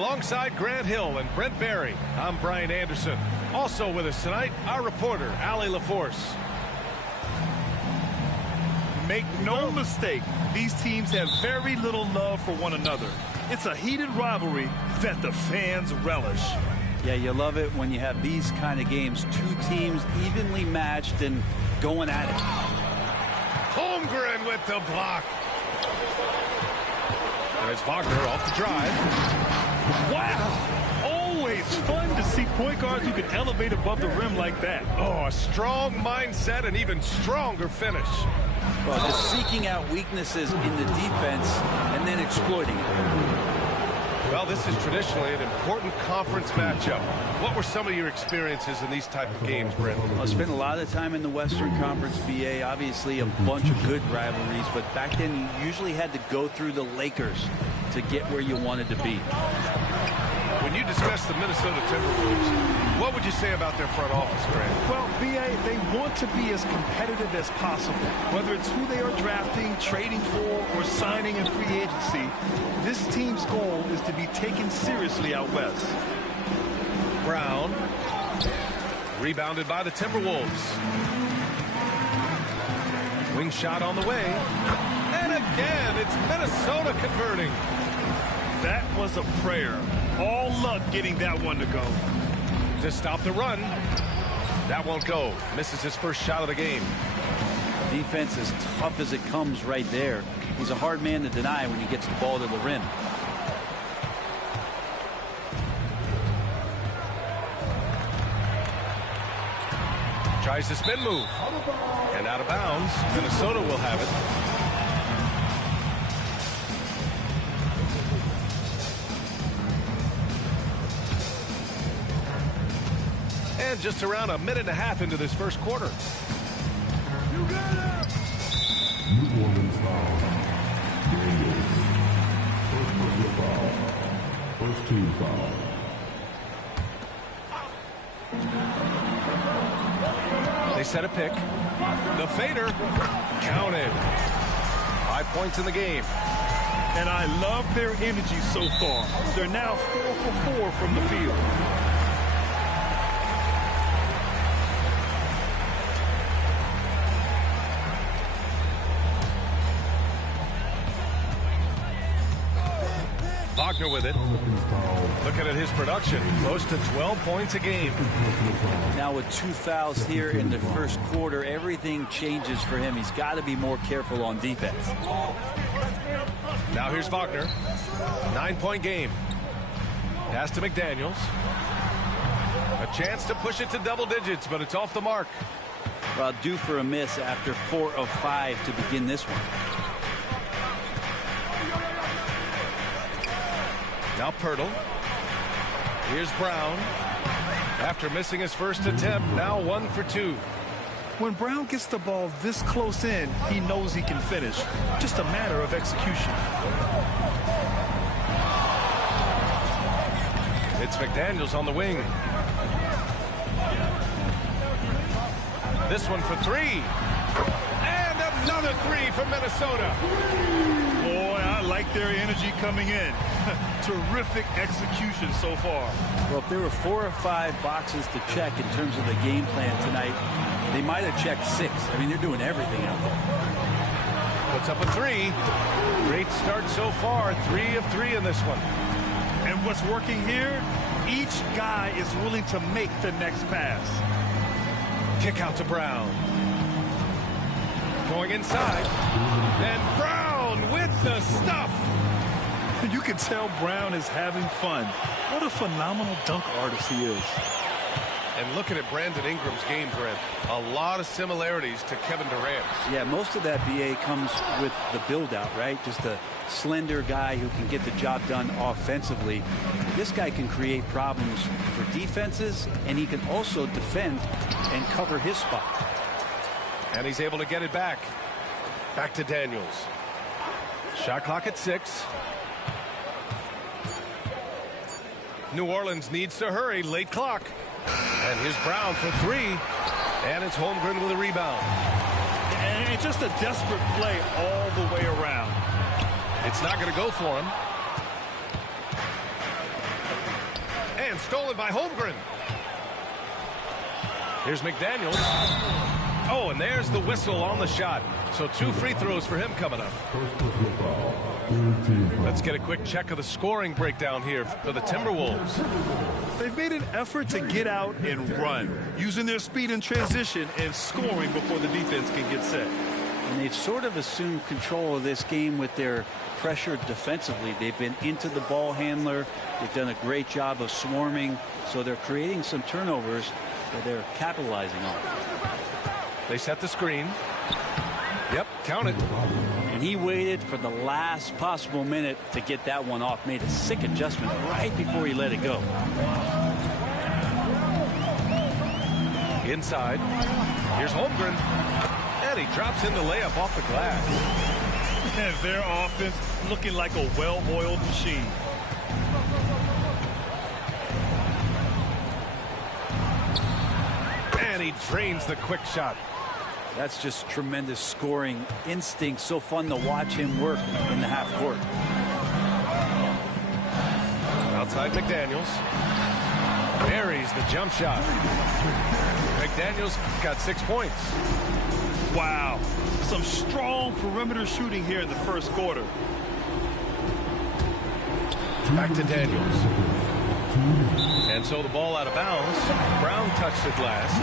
Alongside Grant Hill and Brent Barry, I'm Brian Anderson. Also with us tonight, our reporter, Allie LaForce. Make no mistake, these teams have very little love for one another. It's a heated rivalry that the fans relish. Yeah, you love it when you have these kind of games. Two teams evenly matched and going at it. Holmgren with the block. There's Wagner off the drive. Wow! Always fun to see point guards who can elevate above the rim like that. Oh, a strong mindset and even stronger finish. Well, just seeking out weaknesses in the defense and then exploiting it. Well, this is traditionally an important conference matchup. What were some of your experiences in these type of games, Brent? I spent a lot of time in the Western Conference, BA. Obviously, a bunch of good rivalries, but back then you usually had to go through the Lakers to get where you wanted to be. When you discuss the Minnesota Timberwolves, what would you say about their front office, Grant? Well, BA, they want to be as competitive as possible. Whether it's who they are drafting, trading for, or signing in free agency, this team's goal is to be taken seriously out west. Brown, rebounded by the Timberwolves. Wing shot on the way. And again, it's Minnesota converting. That was a prayer. All luck getting that one to go. To stop the run. That won't go. Misses his first shot of the game. Defense as tough as it comes right there. He's a hard man to deny when he gets the ball to the rim. Tries to spin move. And out of bounds. Minnesota will have it. And just around a minute and a half into this first quarter. You got it! New Orleans foul. Daniels. First personal foul. First team foul. They set a pick. The fader. Counted. 5 points in the game. And I love their energy so far. They're now 4 for 4 from the field. Wagner with it. Looking at his production, close to 12 points a game. Now with 2 fouls here in the first quarter, everything changes for him. He's got to be more careful on defense. Now here's Wagner. 9-point game. Pass to McDaniels. A chance to push it to double digits, but it's off the mark. Well, due for a miss after 4 of 5 to begin this one. Now Pirtle. Here's Brown. After missing his first attempt, now 1 for 2. When Brown gets the ball this close in, he knows he can finish. Just a matter of execution. It's McDaniels on the wing. This one for 3. And another 3 from Minnesota. Boy, I like their energy coming in. Terrific execution so far. Well, if there were 4 or 5 boxes to check in terms of the game plan tonight, they might have checked 6. I mean, they're doing everything out there. Puts up a 3. Great start so far. 3 of 3 in this one. And what's working here? Each guy is willing to make the next pass. Kick out to Brown. Going inside. And Brown with the stuff. You can tell Brown is having fun. What a phenomenal dunk artist he is. And looking at Brandon Ingram's game, Brent, a lot of similarities to Kevin Durant. Yeah, most of that, BA, comes with the build-out, right? Just a slender guy who can get the job done offensively. This guy can create problems for defenses, and he can also defend and cover his spot. And he's able to get it back. Back to Daniels. Shot clock at 6. New Orleans needs to hurry. Late clock. And here's Brown for 3. And it's Holmgren with a rebound. And it's just a desperate play all the way around. It's not going to go for him. stolen by Holmgren. Here's McDaniels. Oh, and there's the whistle on the shot. So 2 free throws for him coming up. Let's get a quick check of the scoring breakdown here for the Timberwolves. They've made an effort to get out and run, using their speed in transition and scoring before the defense can get set. And they've sort of assumed control of this game with their pressure defensively. They've been into the ball handler. They've done a great job of swarming. So they're creating some turnovers that they're capitalizing on. They set the screen. Yep, count it. And he waited for the last possible minute to get that one off. Made a sick adjustment right before he let it go. Inside. Here's Holmgren. And he drops in the layup off the glass. And their offense looking like a well-oiled machine. And he drains the quick shot. That's just tremendous scoring instinct. So fun to watch him work in the half court. Outside McDaniels. Buries the jump shot. McDaniels got 6 points. Wow. Some strong perimeter shooting here in the first quarter. Back to Daniels. And so the ball out of bounds. Brown touched it last.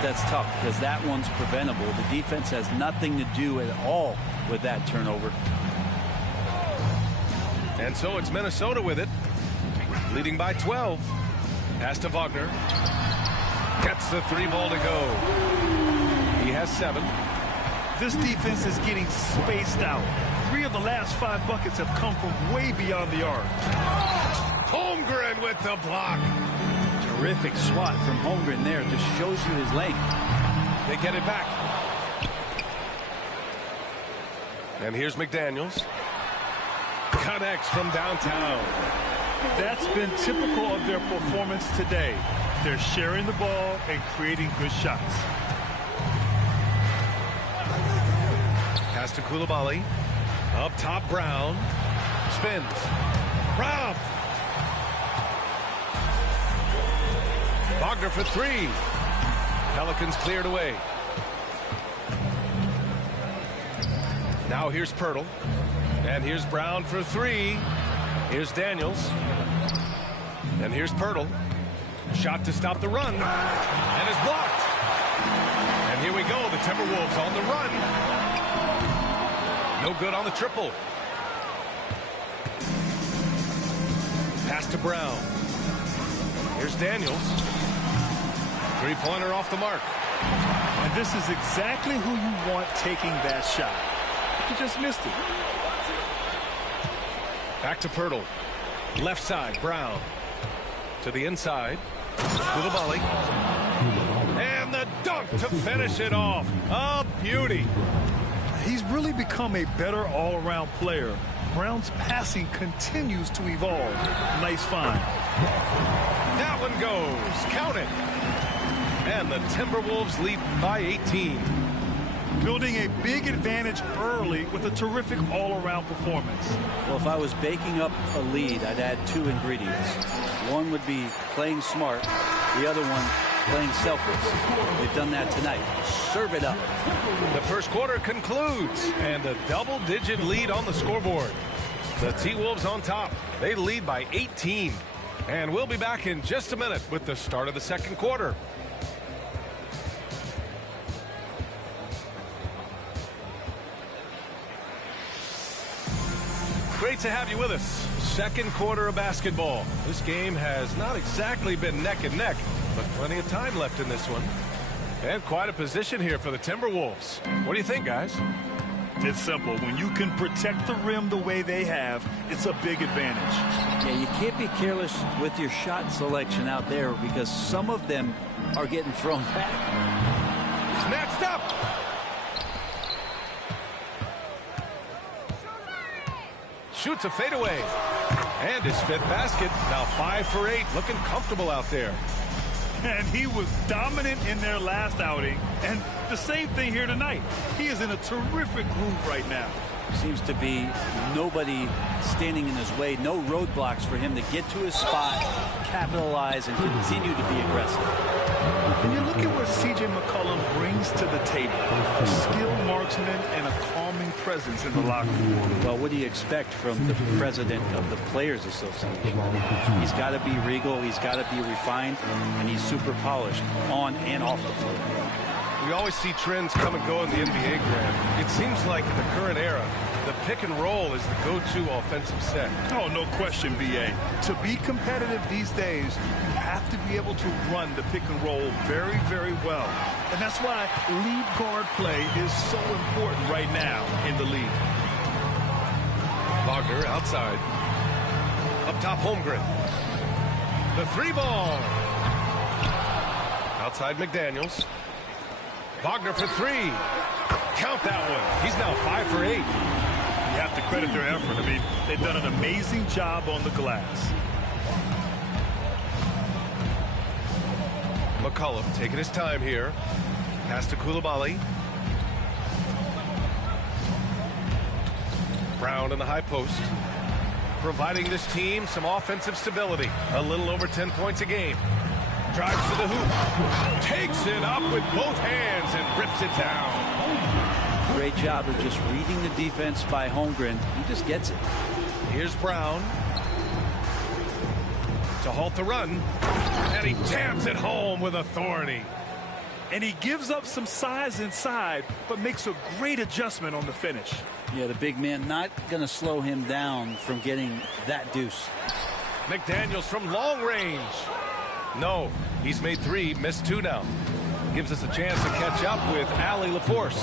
That's tough because that one's preventable. The defense has nothing to do at all with that turnover. And so it's Minnesota with it, leading by 12. Pass to Wagner. Gets the 3 ball to go. He has 7. This defense is getting spaced out. 3 of the last 5 buckets have come from way beyond the arc. Holmgren with the block. Terrific swat from Holmgren there. Just shows you his length. They get it back. And here's McDaniels. Connects from downtown. That's been typical of their performance today. They're sharing the ball and creating good shots. Pass to Coulibaly. Up top, Brown. Spins. Brown. Wagner for 3. Pelicans cleared away. Now here's Pirtle. And here's Brown for 3. Here's Daniels. And here's Pirtle. Shot to stop the run. And is blocked. And here we go. The Timberwolves on the run. No good on the triple. Pass to Brown. Here's Daniels. 3-pointer off the mark. And this is exactly who you want taking that shot. You just missed it. Back to Pirtle. Left side, Brown. To the inside. Coulibaly. And the dunk to finish it off. A beauty. He's really become a better all-around player. Brown's passing continues to evolve. Nice find. That one goes. Count it. And the Timberwolves lead by 18. Building a big advantage early with a terrific all-around performance. Well, if I was baking up a lead, I'd add 2 ingredients. One would be playing smart. The other one, playing selfless. They've done that tonight. Serve it up. The first quarter concludes, and a double-digit lead on the scoreboard. The T-Wolves on top. They lead by 18. And we'll be back in just a minute with the start of the second quarter. Great to have you with us. Second quarter of basketball. This game has not exactly been neck and neck, but plenty of time left in this one. And quite a position here for the Timberwolves. What do you think, guys? It's simple. When you can protect the rim the way they have, it's a big advantage. Yeah, you can't be careless with your shot selection out there because some of them are getting thrown back. Snatched up. Shoots a fadeaway. And his 5th basket. Now 5 for 8. Looking comfortable out there. And he was dominant in their last outing. And the same thing here tonight. He is in a terrific groove right now. Seems to be nobody standing in his way, no roadblocks for him to get to his spot, capitalize, and continue to be aggressive. When you look at what C.J. McCollum brings to the table, a skilled marksman and a calming presence in the locker room. Well, what do you expect from the president of the Players Association? He's got to be regal, he's got to be refined, and he's super polished on and off the floor. We always see trends come and go in the NBA, Grant. It seems like in the current era, the pick and roll is the go-to offensive set. Oh, no question, B.A. To be competitive these days, you have to be able to run the pick and roll very, very well. And that's why lead guard play is so important right now in the league. Wagner outside. Up top, Holmgren. The three ball. Outside, McDaniels. Wagner for three. Count that one. He's now 5 for 8. You have to credit their effort. I mean, they've done an amazing job on the glass. McCollum taking his time here. Pass to Coulibaly. Brown in the high post. Providing this team some offensive stability. A little over 10 points a game. Drives to the hoop. Takes it up with both hands and rips it down. Great job of just reading the defense by Holmgren. He just gets it. Here's Brown. To halt the run. And he jams it home with authority. And he gives up some size inside, but makes a great adjustment on the finish. Yeah, the big man not going to slow him down from getting that deuce. McDaniels from long range. No, he's made 3, missed 2 now. Gives us a chance to catch up with Allie LaForce.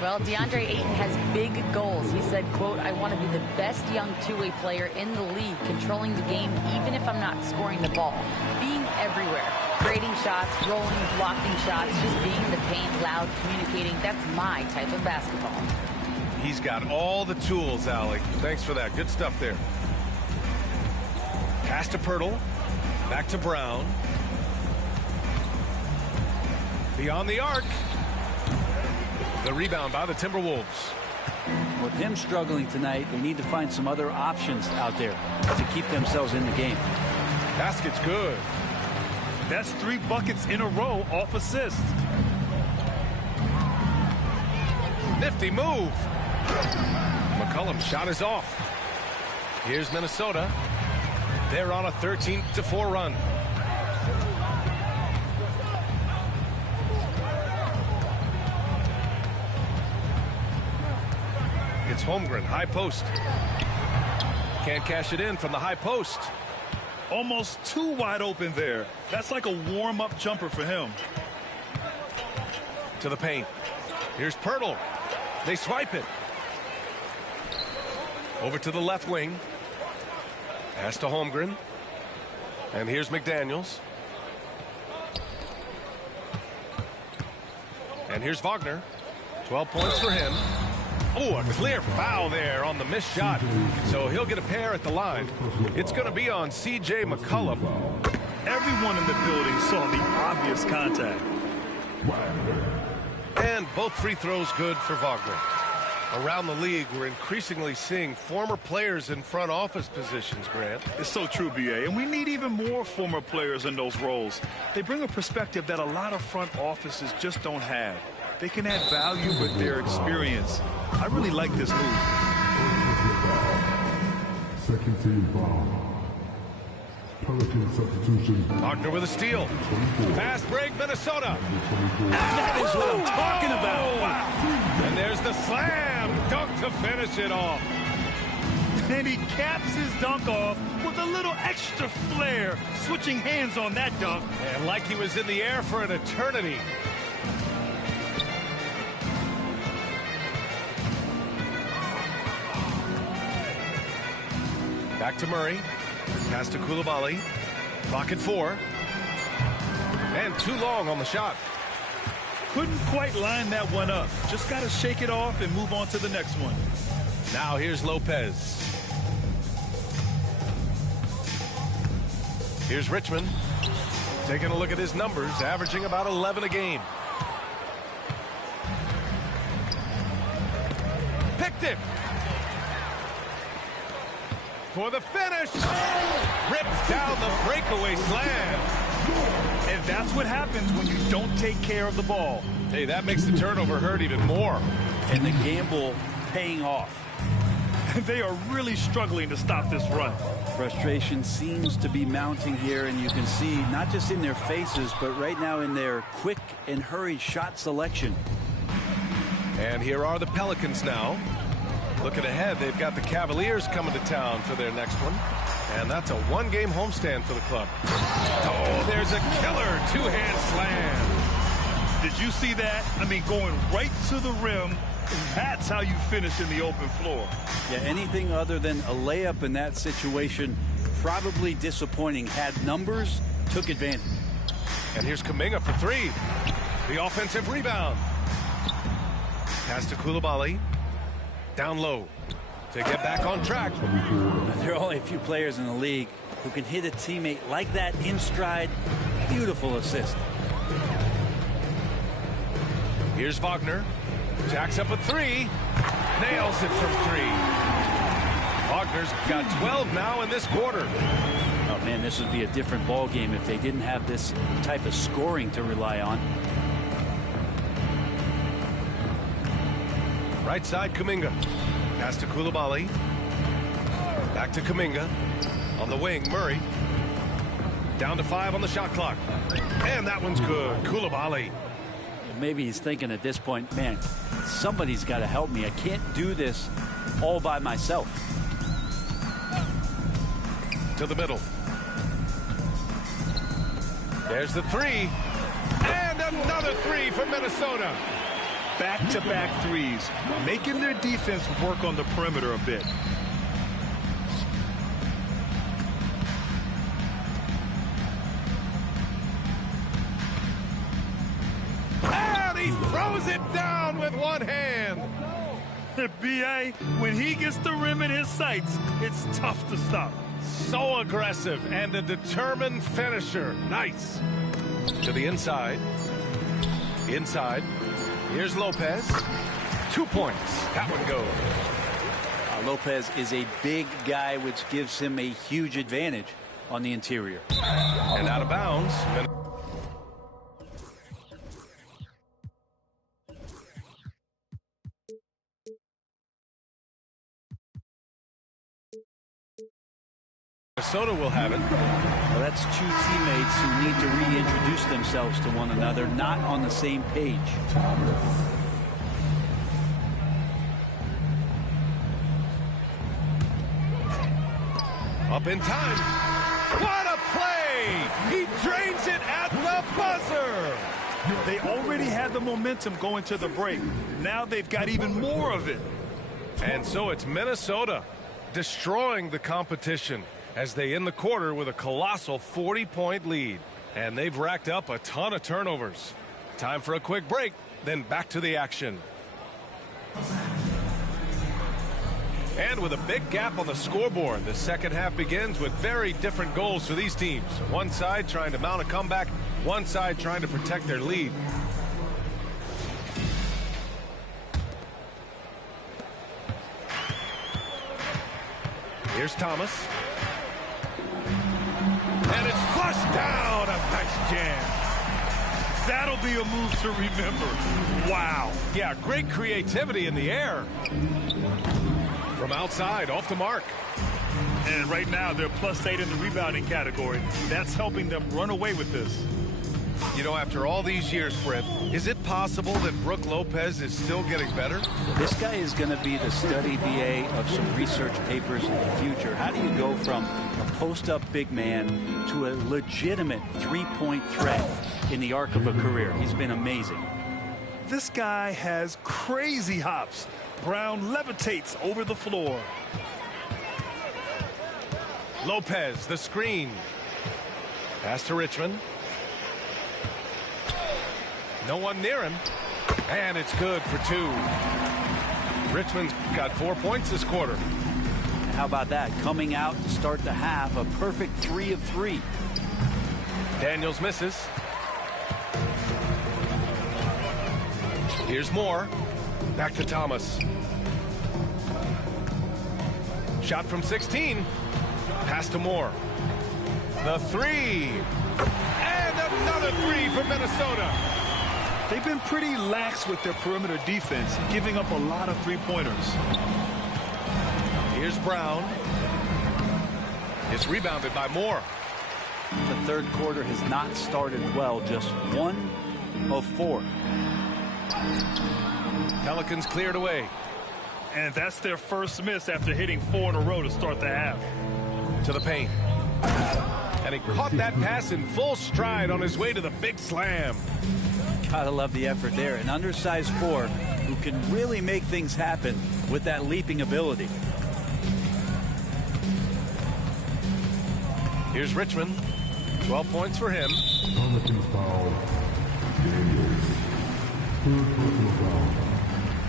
Well, DeAndre Ayton has big goals. He said, quote, I want to be the best young two-way player in the league, controlling the game even if I'm not scoring the ball. Being everywhere, creating shots, rolling, blocking shots, just being in the paint, loud, communicating. That's my type of basketball. He's got all the tools, Allie. Thanks for that. Good stuff there. Pass to Pirtle. Back to Brown. Beyond the arc. The rebound by the Timberwolves. With him struggling tonight, they need to find some other options out there to keep themselves in the game. Basket's good. That's 3 buckets in a row off assist. Nifty move. McCollum's shot is off. Here's Minnesota. They're on a 13-4 run. It's Holmgren, high post. Can't cash it in from the high post. Almost too wide open there. That's like a warm-up jumper for him. To the paint. Here's Pirtle. They swipe it. Over to the left wing. Pass to Holmgren. And here's McDaniels. And here's Wagner. 12 points for him. Oh, a clear foul there on the missed shot. So he'll get a pair at the line. It's going to be on C.J. McCollum. Everyone in the building saw the obvious contact. And both free throws good for Wagner. Around the league, we're increasingly seeing former players in front office positions, Grant. It's so true, B.A., and we need even more former players in those roles. They bring a perspective that a lot of front offices just don't have. They can add value with their experience. I really like this move. Second team foul. Pelican substitution. Wagner with a steal. Fast break, Minnesota. That is what I'm talking about. Wow. And there's the slam dunk to finish it off. And he caps his dunk off with a little extra flair, switching hands on that dunk. And like he was in the air for an eternity. Back to Murray. Pass to Coulibaly. Clock at 4. And too long on the shot. Couldn't quite line that one up. Just got to shake it off and move on to the next one. Now here's Lopez. Here's Richmond. Taking a look at his numbers, averaging about 11 a game. picked it. For the finish. Rips down the breakaway slam. And that's what happens when you don't take care of the ball. Hey, that makes the turnover hurt even more. And the gamble paying off. They are really struggling to stop this run. Frustration seems to be mounting here, and you can see not just in their faces, but right now in their quick and hurried shot selection. And here are the Pelicans now. Looking ahead, they've got the Cavaliers coming to town for their next one. And that's a one-game homestand for the club. Oh, there's a killer two-hand slam. Did you see that? I mean, going right to the rim. That's how you finish in the open floor. Yeah, anything other than a layup in that situation, probably disappointing. Had numbers, took advantage. And here's Kuminga for three. The offensive rebound. Pass to Coulibaly. Down low to get back on track. There are only a few players in the league who can hit a teammate like that in stride. Beautiful assist. Here's Wagner. Jacks up a three. Nails it from three. Wagner's got 12 now in this quarter. Oh, man, this would be a different ball game if they didn't have this type of scoring to rely on. Right side, Kuminga. Pass to Coulibaly. Back to Kuminga. On the wing, Murray. Down to 5 on the shot clock. And that one's good. Coulibaly. Maybe he's thinking at this point, man, somebody's got to help me. I can't do this all by myself. To the middle. There's the three. And another three for Minnesota. Back-to-back threes, making their defense work on the perimeter a bit. And he throws it down with one hand. B.A., when he gets the rim in his sights, it's tough to stop. So aggressive and a determined finisher. Nice. To the inside. Inside. Here's Lopez. 2 points. That one goes. Lopez is a big guy, which gives him a huge advantage on the interior. And out of bounds. Minnesota will have it. Well, that's two teammates who need to reintroduce themselves to one another, not on the same page. Up in time. What a play! He drains it at the buzzer. They already had the momentum going to the break. Now they've got even more of it. And so it's Minnesota destroying the competition as they end the quarter with a colossal 40-point lead. And they've racked up a ton of turnovers. Time for a quick break, then back to the action. And with a big gap on the scoreboard, the second half begins with very different goals for these teams. One side trying to mount a comeback, one side trying to protect their lead. Here's Thomas. And it's flushed down. A nice jam. That'll be a move to remember. Wow. Yeah, great creativity in the air. From outside, off the mark. And right now, they're +8 in the rebounding category. That's helping them run away with this. You know, after all these years, Brent, is it possible that Brook Lopez is still getting better? This guy is going to be the study BA of some research papers in the future. How do you go from a post-up big man to a legitimate three-point threat in the arc of a career? He's been amazing. This guy has crazy hops. Brown levitates over the floor. Lopez, the screen. Pass to Richmond. No one near him. And it's good for 2. Richmond's got 4 points this quarter. How about that? Coming out to start the half, a perfect 3 of 3. Daniels misses. Here's Moore. Back to Thomas. Shot from 16. Pass to Moore. The three. And another three for Minnesota. They've been pretty lax with their perimeter defense, giving up a lot of three-pointers. Here's Brown. It's rebounded by Moore. The third quarter has not started well, just 1 of 4. Pelicans cleared away. And that's their first miss after hitting 4 in a row to start the half. To the paint. And he caught that pass in full stride on his way to the big slam. Gotta love the effort there. An undersized 4 who can really make things happen with that leaping ability. Here's Richmond. 12 points for him. Pelicans foul. Daniels. Third personal foul.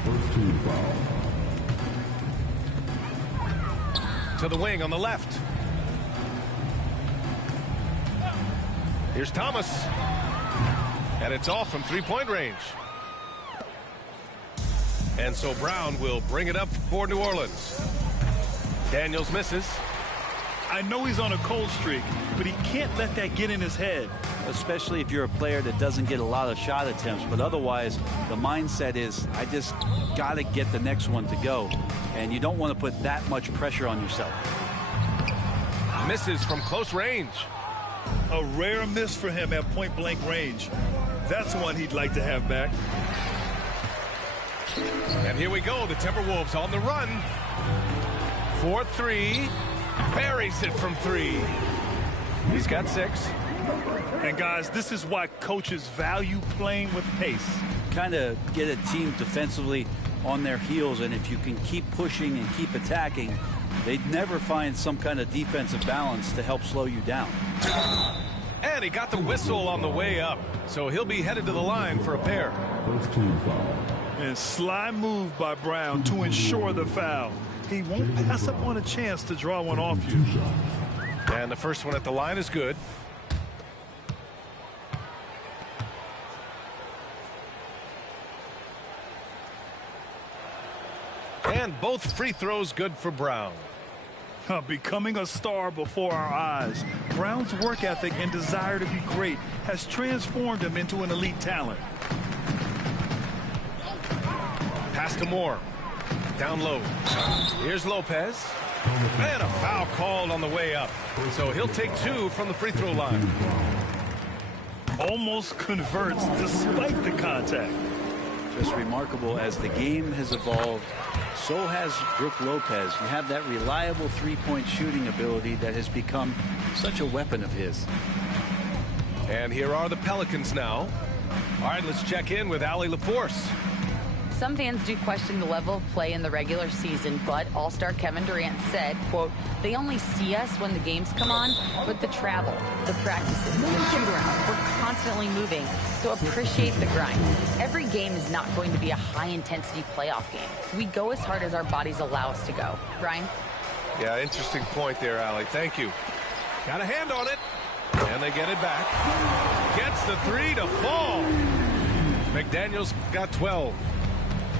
First team foul. To the wing on the left. Here's Thomas. And it's off from three-point range. And so Brown will bring it up for New Orleans. Daniels misses. I know he's on a cold streak, but he can't let that get in his head. Especially if you're a player that doesn't get a lot of shot attempts. But otherwise, the mindset is, I just got to get the next one to go. And you don't want to put that much pressure on yourself. Misses from close range. A rare miss for him at point-blank range. That's one he'd like to have back. And here we go. The Timberwolves on the run. 4-3. Buries it from 3. He's got 6. And guys, this is why coaches value playing with pace. Kind of get a team defensively on their heels, and if you can keep pushing and keep attacking, they'd never find some kind of defensive balance to help slow you down. And he got the whistle on the way up, so he'll be headed to the line for a pair. First team foul. And sly move by Brown to ensure the foul. He won't pass up on a chance to draw one off you. 2 shots. And the first one at the line is good. And both free throws good for Brown. Becoming a star before our eyes. Brown's work ethic and desire to be great has transformed him into an elite talent. Pass to Moore. Down low. Here's Lopez. And a foul called on the way up. So he'll take 2 from the free throw line. Almost converts despite the contact. Just remarkable. As the game has evolved, so has Brook Lopez. You have that reliable three-point shooting ability that has become such a weapon of his. And here are the Pelicans now. All right, let's check in with Allie LaForce. Some fans do question the level of play in the regular season, but All-Star Kevin Durant said, quote, they only see us when the games come on, but the travel, the practices, the shoot-arounds, we're constantly moving, so appreciate the grind. Every game is not going to be a high-intensity playoff game. We go as hard as our bodies allow us to go. Brian? Yeah, interesting point there, Allie. Thank you. Got a hand on it. And they get it back. Gets the 3 to fall. McDaniels got 12.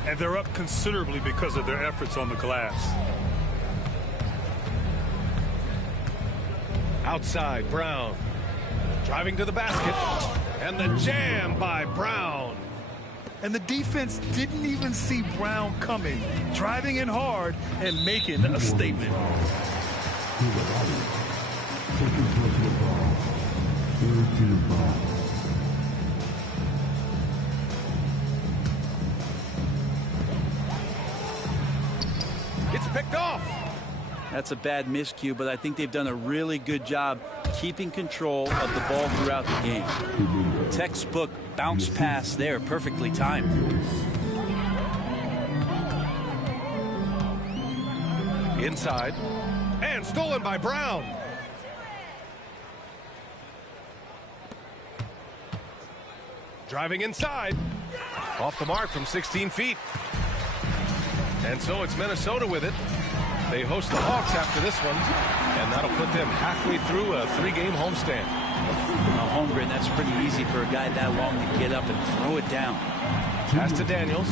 And they're up considerably because of their efforts on the glass. Outside, Brown. Driving to the basket. And the jam by Brown. And the defense didn't even see Brown coming, driving in hard and making a statement. Second personal foul. Third team foul. It's picked off. That's a bad miscue, but I think they've done a really good job keeping control of the ball throughout the game. Textbook bounce pass there, perfectly timed. Inside. And stolen by Brown. Driving inside. Off the mark from 16 feet. And so it's Minnesota with it. They host the Hawks after this one, and that'll put them halfway through a 3-game homestand. Holmgren, that's pretty easy for a guy that long to get up and throw it down. Pass to Daniels.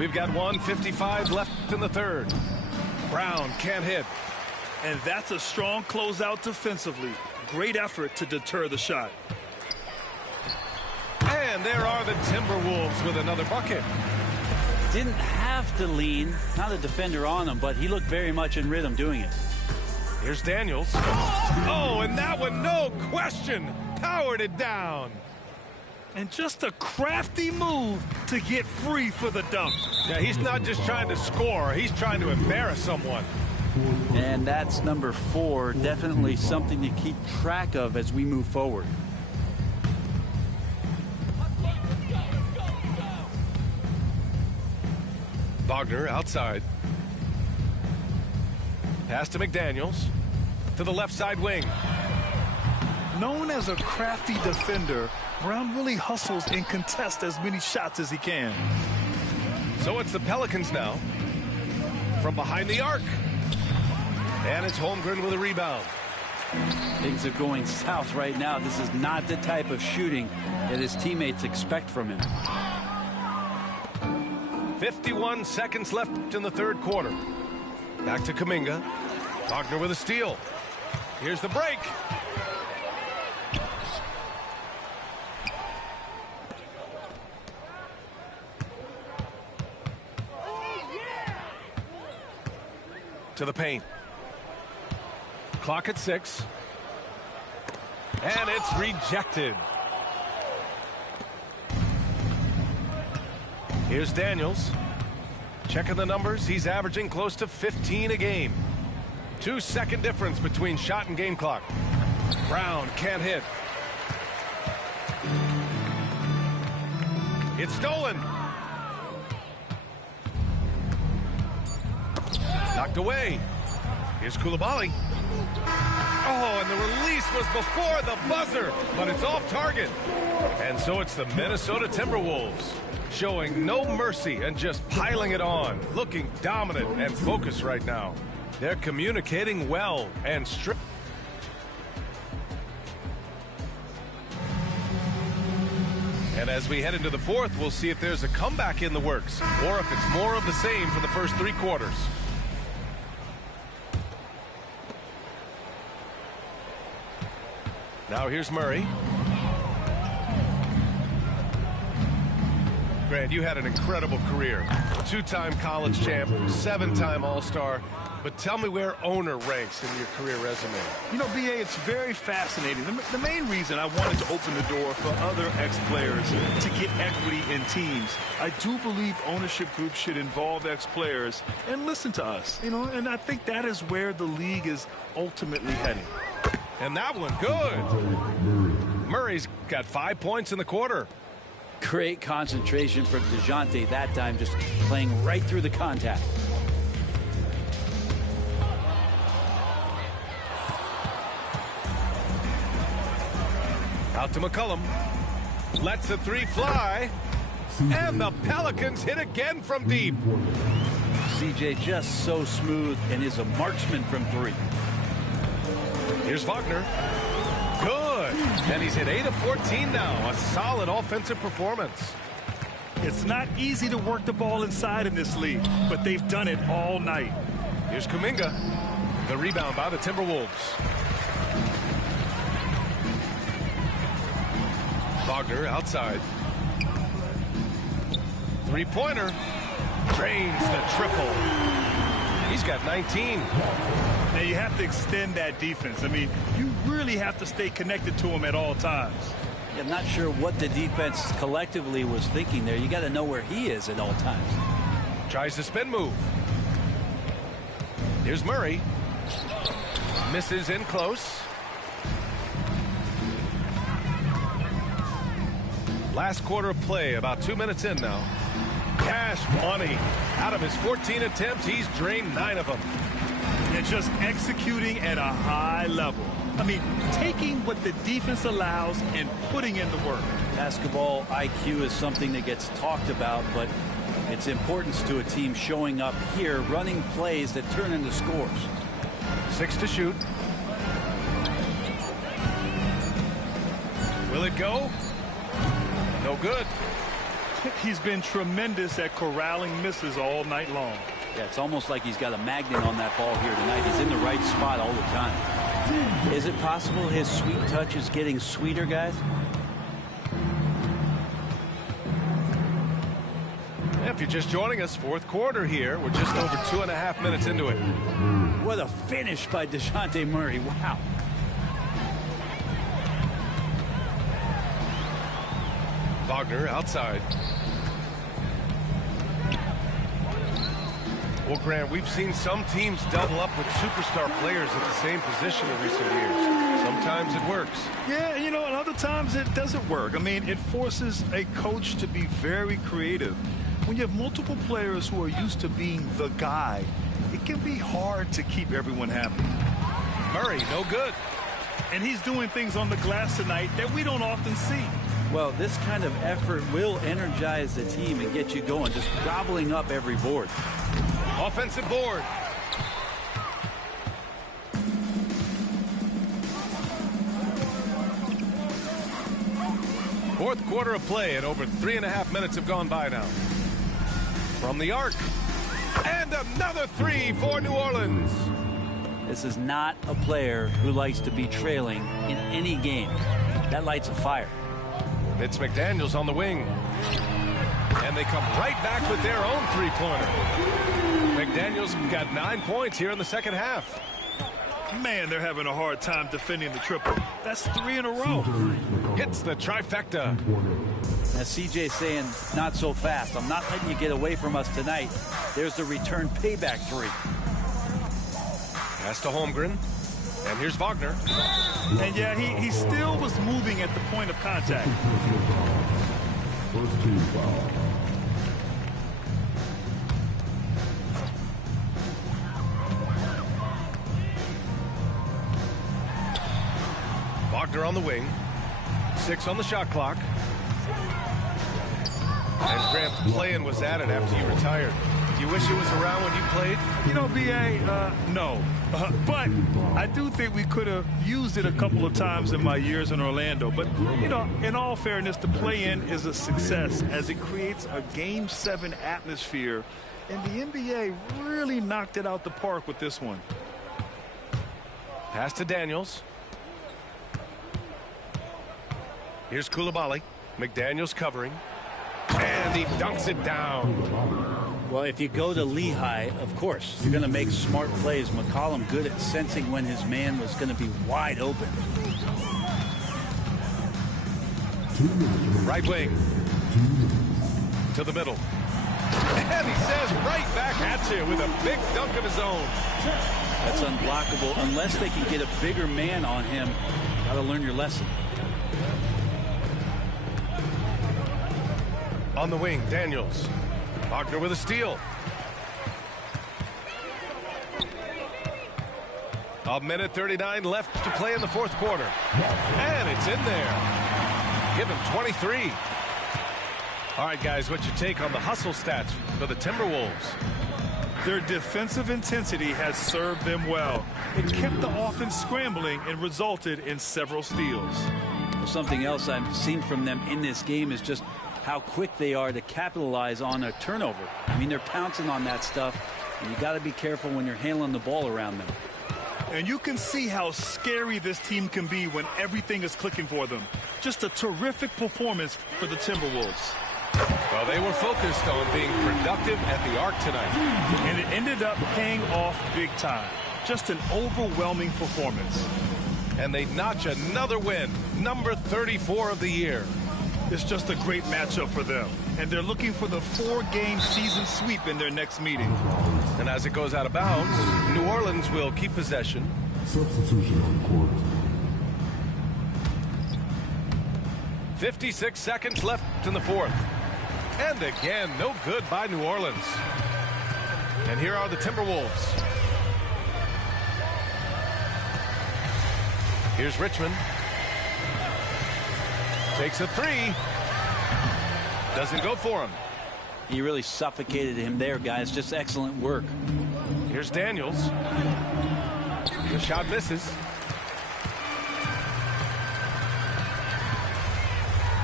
We've got 1:55 left in the third. Brown can't hit. And that's a strong closeout defensively. Great effort to deter the shot. And there are the Timberwolves with another bucket. Didn't have to lean, not a defender on him, but he looked very much in rhythm doing it. Here's Daniels. Oh, and that one, no question, powered it down. And just a crafty move to get free for the dunk. Yeah, he's not just trying to score, he's trying to embarrass someone. And that's number 4, definitely something to keep track of as we move forward. Wagner outside. Pass to McDaniels. To the left side wing. Known as a crafty defender, Brown really hustles and contests as many shots as he can. So it's the Pelicans now. From behind the arc. And it's Holmgren with a rebound. Things are going south right now. This is not the type of shooting that his teammates expect from him. 51 seconds left in the third quarter. Back to Kuminga. Wagner with a steal. Here's the break. To the paint. Clock at 6. And it's rejected. Here's Daniels. Checking the numbers. He's averaging close to 15 a game. 2-second difference between shot and game clock. Brown can't hit. It's stolen. Knocked away. Here's Coulibaly. Oh, and the release was before the buzzer, but it's off target. And so it's the Minnesota Timberwolves showing no mercy and just piling it on, looking dominant and focused right now. They're communicating well and strict. And as we head into the fourth, we'll see if there's a comeback in the works or if it's more of the same for the first 3 quarters. Now here's Murray. Grant, you had an incredible career. 2-time college champ, 7-time All-Star. But tell me where owner ranks in your career resume. You know, B.A., it's very fascinating. The main reason I wanted to open the door for other ex-players to get equity in teams, I do believe ownership groups should involve ex-players and listen to us. You know, and I think that is where the league is ultimately heading. And that one, good. Murray's got 5 points in the quarter. Great concentration from DeJounte that time, just playing right through the contact. Out to McCollum. Lets the 3 fly. And the Pelicans hit again from deep. CJ just so smooth and is a marksman from 3. Here's Wagner. Good. And he's hit 8 of 14 now. A solid offensive performance. It's not easy to work the ball inside in this league, but they've done it all night. Here's Kuminga. The rebound by the Timberwolves. Wagner outside. 3-pointer. Drains the triple. He's got 19. Now you have to extend that defense. I mean, you really have to stay connected to him at all times. I'm not sure what the defense collectively was thinking there. You got to know where he is at all times. Tries the spin move. Here's Murray. Misses in close. Last quarter of play, about 2 minutes in now. Cash money. Out of his 14 attempts, he's drained 9 of them. And just executing at a high level. I mean, taking what the defense allows and putting in the work. Basketball IQ is something that gets talked about, but its importance to a team showing up here, running plays that turn into scores. 6 to shoot. Will it go? No good. He's been tremendous at corralling misses all night long. Yeah, it's almost like he's got a magnet on that ball here tonight. He's in the right spot all the time. Is it possible his sweet touch is getting sweeter, guys? If you're just joining us, fourth quarter here. We're just over 2.5 minutes into it. What a finish by DeJounte Murray. Wow. Wagner outside. Well, Grant, we've seen some teams double up with superstar players at the same position in recent years. Sometimes it works. Yeah, you know, and other times it doesn't work. I mean, it forces a coach to be very creative. When you have multiple players who are used to being the guy, it can be hard to keep everyone happy. Murray, no good. And he's doing things on the glass tonight that we don't often see. Well, this kind of effort will energize the team and get you going, just gobbling up every board. Offensive board. Fourth quarter of play, and over 3.5 minutes have gone by now. From the arc. And another three for New Orleans. This is not a player who likes to be trailing in any game. That lights a fire. It's McDaniels on the wing. And they come right back with their own three-pointer. McDaniels got 9 points here in the second half. Man, they're having a hard time defending the triple. That's 3 in a row. Hits the trifecta. As CJ's saying, not so fast. I'm not letting you get away from us tonight. There's the return payback three. Pass to Holmgren. And here's Wagner. And yeah, he still was moving at the point of contact. First team foul. Wagner on the wing. 6 on the shot clock. And Grant, playing was at it after you retired. Do you wish it was around when you played? You know, B.A., no. But I do think we could have used it a couple of times in my years in Orlando. But, you know, in all fairness, the play-in is a success as it creates a Game 7 atmosphere. And the NBA really knocked it out the park with this one. Pass to Daniels. Here's Coulibaly. McDaniels covering. And he dunks it down. Well, if you go to Lehigh, of course, you're going to make smart plays. McCollum good at sensing when his man was going to be wide open. Right wing. To the middle. And he says right back at you with a big dunk of his own. That's unblockable unless they can get a bigger man on him. Got to learn your lesson. On the wing, Daniels. Wagner with a steal. A minute 39 left to play in the fourth quarter. And it's in there. Give him 23. All right, guys, what's your take on the hustle stats for the Timberwolves? Their defensive intensity has served them well. It kept the offense scrambling and resulted in several steals. Something else I've seen from them in this game is just how quick they are to capitalize on a turnover. I mean, they're pouncing on that stuff, and you got to be careful when you're handling the ball around them. And you can see how scary this team can be when everything is clicking for them. Just a terrific performance for the Timberwolves. Well, they were focused on being productive at the arc tonight. And it ended up paying off big time. Just an overwhelming performance. And they notch another win, number 34 of the year. It's just a great matchup for them. And they're looking for the 4-game season sweep in their next meeting. And as it goes out of bounds, New Orleans will keep possession. Substitution on court. 56 seconds left in the fourth. And again, no good by New Orleans. And here are the Timberwolves. Here's Richmond. Takes a three. Doesn't go for him. He really suffocated him there, guys. Just excellent work. Here's Daniels. The shot misses.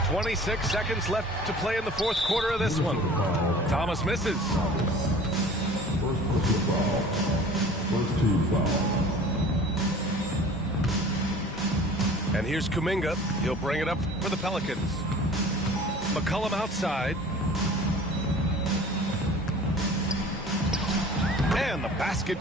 26 seconds left to play in the fourth quarter of this one. Thomas misses. First personal foul. First team foul. And here's Kuminga. He'll bring it up for the Pelicans. McCollum outside. And the basket.